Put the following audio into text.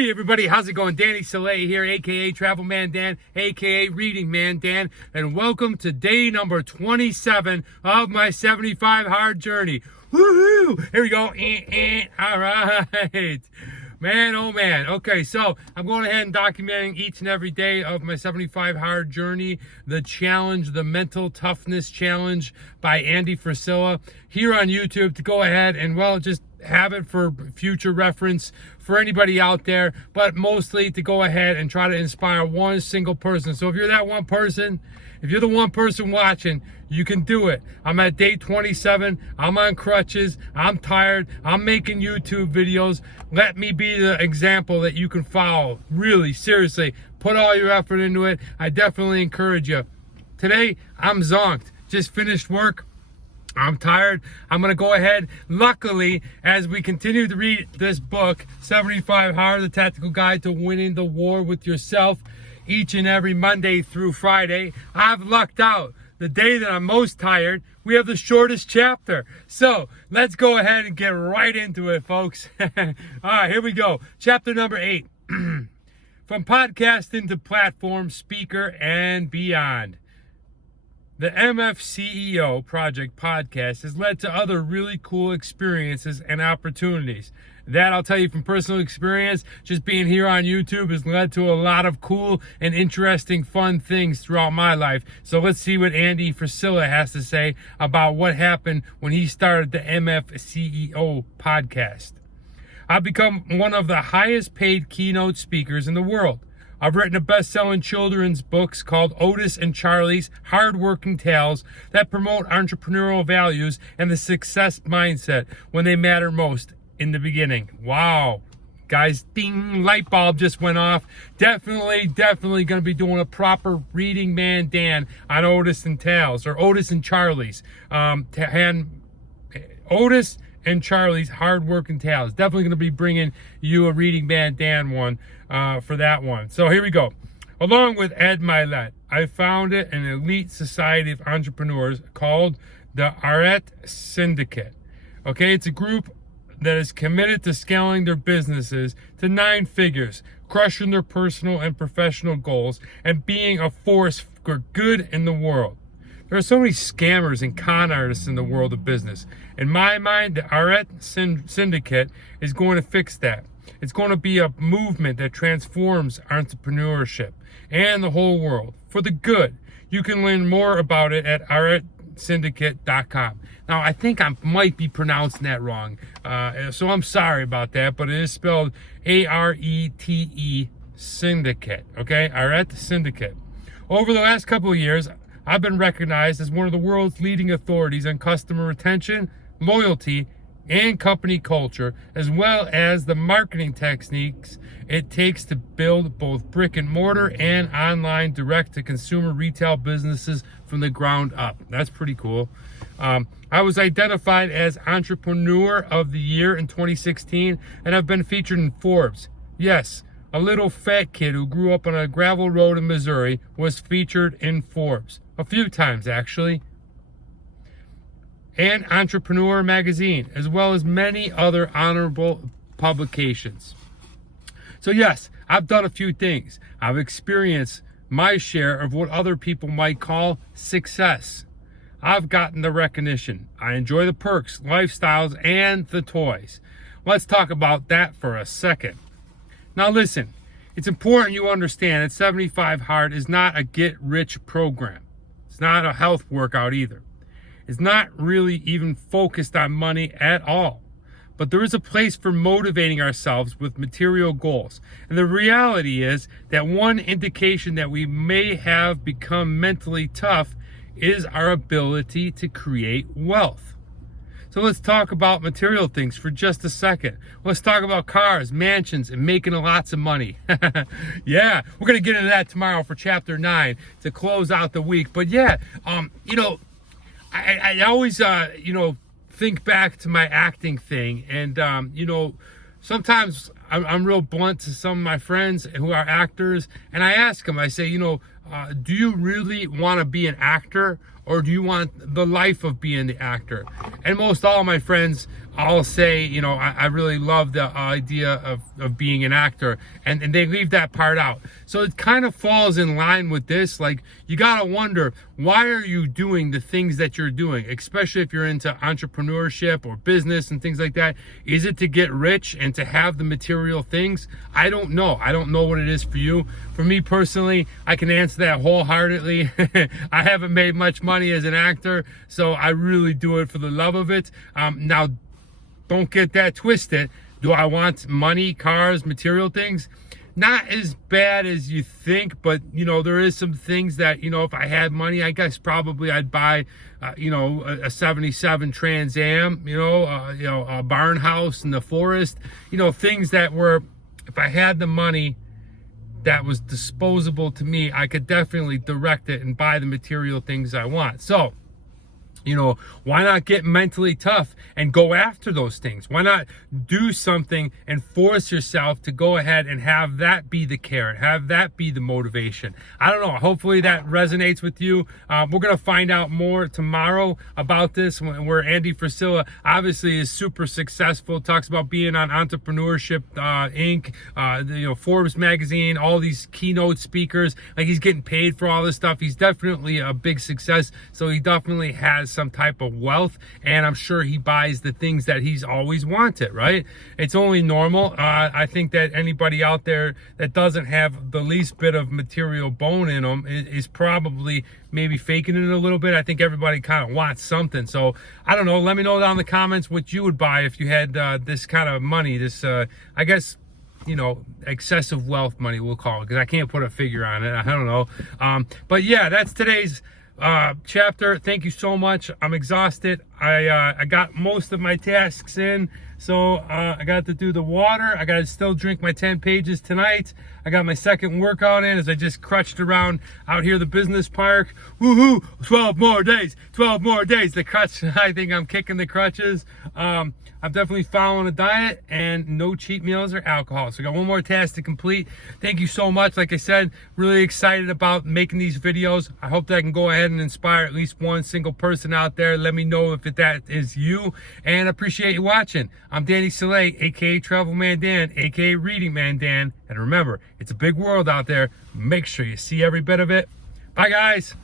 Hey everybody, how's it going? Danny Soleil here, aka Travel Man Dan, aka Reading Man Dan, and welcome to day number 27 of my 75 hard journey. Woohoo! Here we go. All right. Man, oh man. Okay, so I'm going ahead and documenting each and every day of my 75 hard journey, the challenge, the mental toughness challenge by Andy Frisella here on YouTube to go ahead and, well, just have it for future reference for anybody out there, but mostly to go ahead and try to inspire one single person. So if you're that one person, if you're the one person watching, you can do it. I'm at day 27. I'm on crutches. I'm tired. I'm making YouTube videos. Let me be the example that you can follow. Really, seriously, put all your effort into it. I definitely encourage you. Today, I'm zonked. Just finished work. I'm tired. I'm going to go ahead. Luckily, as we continue to read this book, 75 Hard, the Tactical Guide to Winning the War with Yourself, each and every Monday through Friday, I've lucked out. The day that I'm most tired, we have the shortest chapter. So let's go ahead and get right into it, folks. All right, here we go. Chapter number 8. From podcasting to platform, speaker, and beyond. The MFCEO Project podcast has led to other really cool experiences and opportunities. That I'll tell you from personal experience, just being here on YouTube has led to a lot of cool and interesting fun things throughout my life. So let's see what Andy Frisella has to say about what happened when he started the MFCEO podcast. I've become one of the highest paid keynote speakers in the world. I've written a best-selling children's books called Otis and Charlie's Hardworking Tales that promote entrepreneurial values and the success mindset when they matter most in the beginning. Wow. Guys, ding, light bulb just went off. Definitely going to be doing a proper Reading Man Dan on Otis and Tales, or Otis and Charlie's. Otis and Charlie's Hardworking Tales. Definitely going to be bringing you a Reading Man Dan one for that one. So here we go. Along with Ed Mylett, I founded an elite society of entrepreneurs called the Arete Syndicate. Okay, it's a group that is committed to scaling their businesses to 9 figures, crushing their personal and professional goals, and being a force for good in the world. There are so many scammers and con artists in the world of business. In my mind, the Arete Syndicate is going to fix that. It's going to be a movement that transforms entrepreneurship and the whole world for the good. You can learn more about it at aretesyndicate.com. Now, I think I might be pronouncing that wrong, so I'm sorry about that, but it is spelled A-R-E-T-E Syndicate, okay? Arete Syndicate. Over the last couple of years, I've been recognized as one of the world's leading authorities on customer retention, loyalty, and company culture, as well as the marketing techniques it takes to build both brick and mortar and online direct-to-consumer retail businesses from the ground up. That's pretty cool. I was identified as Entrepreneur of the Year in 2016, and I've been featured in Forbes. Yes, a little fat kid who grew up on a gravel road in Missouri was featured in Forbes. A few times, actually. And Entrepreneur Magazine, as well as many other honorable publications. So yes, I've done a few things. I've experienced my share of what other people might call success. I've gotten the recognition. I enjoy the perks, lifestyles, and the toys. Let's talk about that for a second. Now listen, it's important you understand that 75 Hard is not a get-rich program. It's not a health workout either. It's not really even focused on money at all. But there is a place for motivating ourselves with material goals. And the reality is that one indication that we may have become mentally tough is our ability to create wealth. So let's talk about material things for just a second. Let's talk about cars, mansions, and making lots of money. Yeah, we're going to get into that tomorrow for chapter 9 to close out the week. But yeah, I always, think back to my acting thing. And, sometimes I'm real blunt to some of my friends who are actors. And I ask them, I say, do you really want to be an actor, or do you want the life of being the actor? And most all of my friends I'll say, you know, I really love the idea of being an actor, and they leave that part out. So it kind of falls in line with this. Like, you gotta wonder, why are you doing the things that you're doing, especially if you're into entrepreneurship or business and things like that? Is it to get rich and to have the material things? I don't know. I don't know what it is for you. For me personally, I can answer that wholeheartedly. I haven't made much money as an actor, so I really do it for the love of it. Now, don't get that twisted. Do I want money, cars, material things? Not as bad as you think, but you know, there is some things that, you know, if I had money, I guess probably I'd buy, you know, a 77 Trans Am, you know, a barn house in the forest, you know, things that were, if I had the money that was disposable to me, I could definitely direct it and buy the material things I want. So, you know, why not get mentally tough and go after those things? Why not do something and force yourself to go ahead and have that be the carrot, have that be the motivation? I don't know. Hopefully that resonates with you. We're going to find out more tomorrow about this, where Andy Frisella obviously is super successful, talks about being on Entrepreneurship Inc., you know, Forbes magazine, all these keynote speakers. Like, he's getting paid for all this stuff. He's definitely a big success. So he definitely has some type of wealth, and I'm sure he buys the things that he's always wanted, right? It's only normal. I think that anybody out there that doesn't have the least bit of material bone in them is probably maybe faking it a little bit. I think everybody kind of wants something. So I don't know. Let me know down in the comments what you would buy if you had this kind of money, this I guess, you know, excessive wealth money, we'll call it, because I can't put a figure on it. I don't know. But yeah, that's today's chapter. Thank you so much. I'm exhausted. I got most of my tasks in, so I got to do the water. I got to still drink my 10 pages tonight. I got my second workout in as I just crutched around out here the business park. Woohoo! 12 more days. 12 more days. The crutch. I think I'm kicking the crutches. I'm definitely following a diet, and no cheat meals or alcohol. So I got one more task to complete. Thank you so much. Like I said, really excited about making these videos. I hope that I can go ahead and inspire at least one single person out there. Let me know if that is you, and appreciate you watching. I'm Danny Soleil, aka Travel Man Dan, aka Reading Man Dan. And remember, it's a big world out there. Make sure you see every bit of it. Bye, guys.